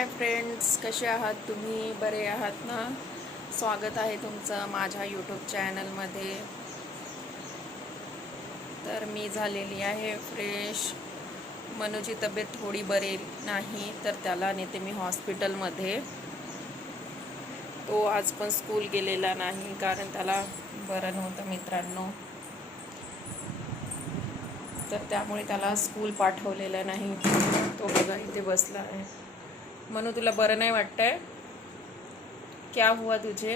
Hi friends, कसे आहात तुम्ही? बरे आहात ना? स्वागत आहे तुमचं माझ्या यूट्यूब चॅनलमध्ये. तर मी झालेली आहे फ्रेश. मनूची तब्येत थोडी बरी नाही, तर त्याला नेते मी हॉस्पिटलमध्ये. तो आज पण स्कूल गेलेला नाही कारण त्याला बरं नव्हतं मित्रांनो, तर त्यामुळे त्याला स्कूल पाठवलेलं नाही. तो बघा इथे बसला आहे. मनू, तुला बरं नाही वाटतंय? क्या हुआ तुझे?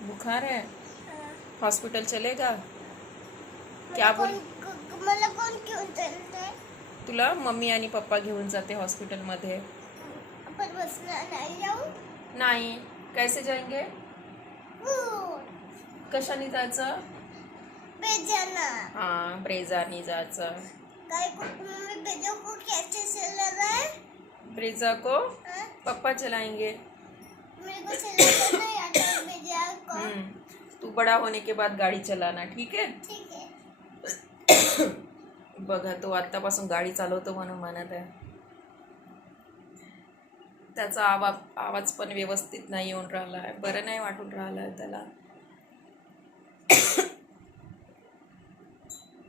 बुखार है? हॉस्पिटल चलेगा? क्या बोल? मला कोण घेऊन चालते? तुला मम्मी आणि पप्पा घेऊन जाते हॉस्पिटलमध्ये. आपण बसणार नाही जाऊ? नाही. कैसे जाएंगे? कशाने जायचं? बेजाना. हां, ब्रेझानी जायचं. काय मम्मी बेजो को कैसे चला रहा है? ब्रेझा को पप्पा चलाएंगे. मेरे को चलाना नहीं आता बेजा को. तू बड़ा होने के बाद गाड़ी चलाना, ठीक है? ठीक है. बघा, तो आत्तापासून गाडी चालवतो म्हणून म्हणत आहे. त्याचा आवाज पण व्यवस्थित नाही येऊन राहिला आहे. बरं नाही वाटून राहिलं आहे त्याला.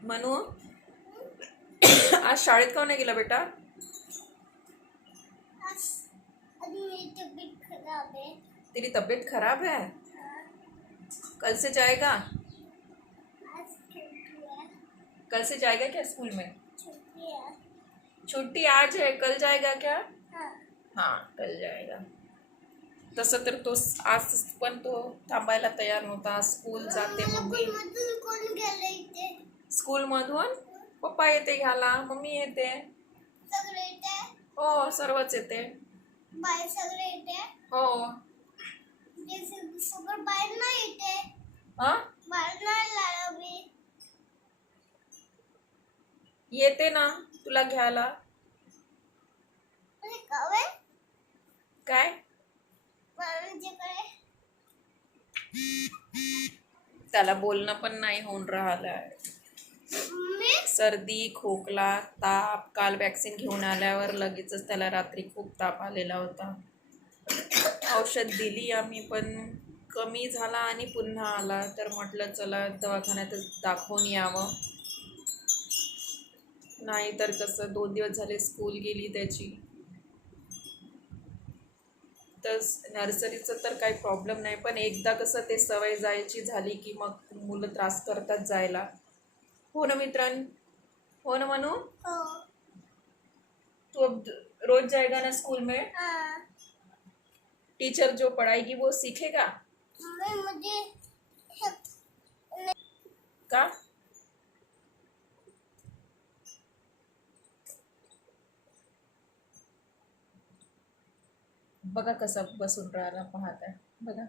मनू, आज शाळेत का नाही गेला बेटा? अभी मेरी तबीयत खराब है. तेरी तबीयत खराब है? कल से जाएगा? आज छुट्टी है. कल से जाएगा क्या स्कूल में? छुट्टी है. छुट्टी आज है, कल जाएगा क्या? हाँ. हां, कल जाएगा. तसं तर तो आज पण तो थांबायला तयार नव्हता. स्कूल जाते मम्मी. मधून कोण गेले इथे? स्कूलमधून पप्पा येते घ्यायला, मम्मी येते. सगळे येते? हो, सर्वच येते. बाहेर सगळे येते? हो. सगळं बाहेर नाही येते. हां, बाहेर नाही लावा मी. येते ना तुला घ्यायला. अरे कावे? काय? म्हणजे काय? त्याला बोलणं पण नाही होऊन राहिलं आहे. मम्मी? सर्दी, खोकला, ताप. काल वॅक्सिन घेऊन आल्यावर लगेचच त्याला रात्री खूप ताप आलेला होता. औषध दिली आम्ही, पण कमी झाला आणि पुन्हा आला. तर म्हटलं चला दवाखान्यातच दाखवून यावं. नाही तर कसं, 2 दिवस झाले स्कूल गेली त्याची. तर नर्सरीचं तर काही प्रॉब्लेम नाही, पण एकदा कसं ते सवय जायची झाली की मग मुलं त्रास करतात जायला. हो ना मित्रांनो? हो ना मनू? हो. तू अब रोज जाएगा ना स्कूल में? हाँ. टीचर जो पढ़ाएगी वो सीखेगा मम्मी मुझे का? बघा कसा बसून राहिला, पाहत आहे बघा.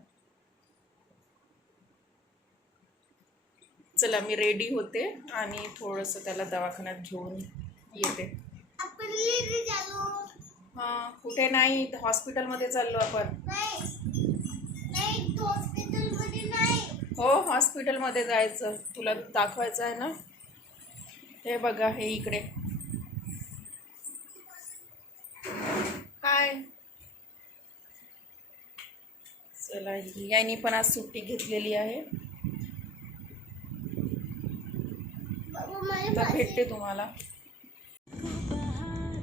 चला, मी रेडी होते आणि थोडंसं त्याला दवाखान्यात घेऊन येते. आपण लेडी चालू. हां, कुठे नाही, हॉस्पिटलमध्ये चाललो आपण. नाही नाही, तो हॉस्पिटलमध्ये नाही. हो, हॉस्पिटलमध्ये जायचं. तुला दाखवायचं आहे ना. हे बघा, हे इकडे. हाय. चला, यांनी पण आज सुट्टी घेतलेली आहे, बाबा मला तर भेटते तुम्हाला.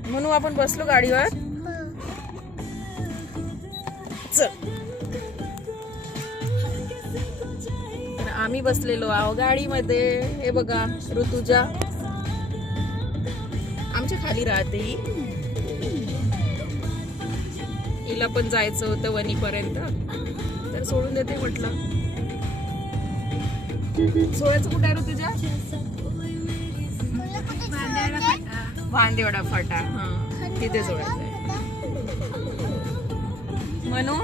म्हणून आपण बसलो गाडीवर. चल, तर आम्ही बसलेलो आहो गाडीमध्ये. हे बघा, ऋतुजा आमच्या खाली राहते. हिला पण जायचं होतं वणीपर्यंत, तर सोडून देते म्हटलं. सोडायचं कुठे आहे ऋतुजा? भांदेवाडा फाटा. हां, तिथे सोडायचं आहे. म्हणू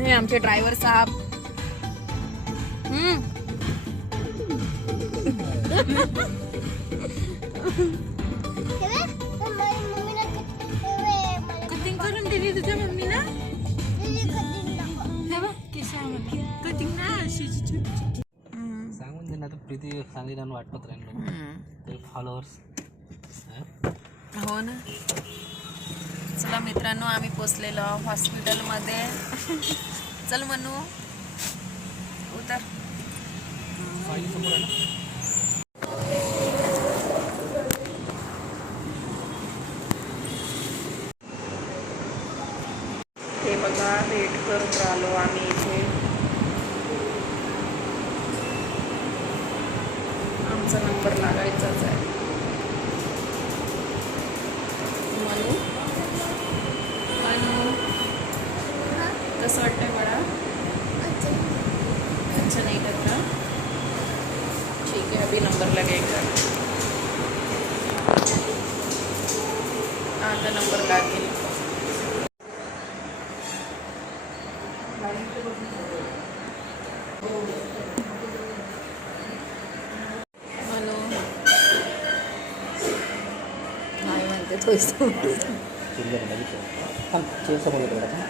हे आमचे ड्रायव्हर साहेब. कटिंग करून दिली तुझ्या मम्मीला. सांगून दे ना, तर प्रीती सांगितलं वाटपत राहिलो. फॉलोअर्स. हो ना. चला मित्रांनो, आम्ही पोचलेलो आहोत हॉस्पिटलमध्ये. चल मनू उतर. हे बघा, वेट करत राहिलो आम्ही इथे. आमचा नंबर लागायचाच आहे. मनू मनू कसं वाटतंय बाळा? अच्छा नहीं करता. ठीक है, अभी नंबर लगेगा. आता नंबर लागेल. मनू नाही म्हणते थोडंसं. समोर येतो बघा.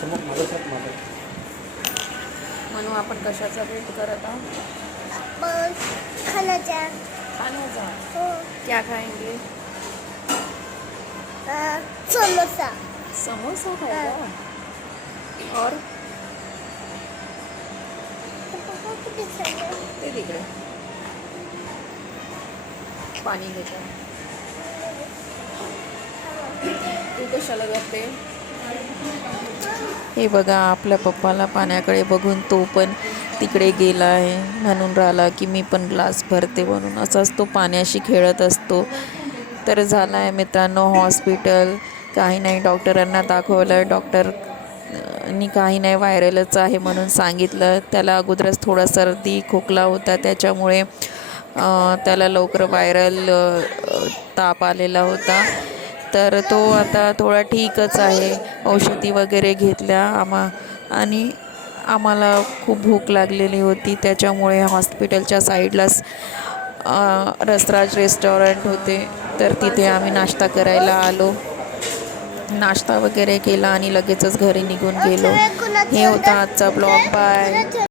समोर माझं. म्हणून आपण कशाचा वेट करत आहोत? आपण खाण्याच्या. खाण्याचा. हो. क्या खाएंगे? समोसा. समोसा खाएगा. और ते तिकडे पाणी घ्यायचं. तू कशाला जाते? हे बघा, आपल्या पप्पाला पाण्याकडे बघून तो पण तिकडे गेला आहे. म्हणून राहिला की मी पण ग्लास भरते म्हणून. असाच तो पाण्याशी खेळत असतो. तर झाला आहे मित्रांनो हॉस्पिटल. काही नाही, डॉक्टरांना दाखवलं. डॉक्टरनी काही नाही, व्हायरलच आहे म्हणून सांगितलं. त्याला अगोदरच थोडा सर्दी खोकला होता, त्याच्यामुळे त्याला लवकर व्हायरल ताप आलेला होता. तर तो आता थोडा ठीकच आहे. औषधी वगैरे घेतल्या आणि आम्हाला खूप भूक लागलेली होती, त्याच्यामुळे हॉस्पिटलच्या साईडलाच रसराज रेस्टॉरंट होते. तर तिथे आम्ही नाश्ता करायला आलो. नाश्ता वगैरे केला आणि लगेचच घरी निघून गेलो. हे होता आजचा ब्लॉग. बाय.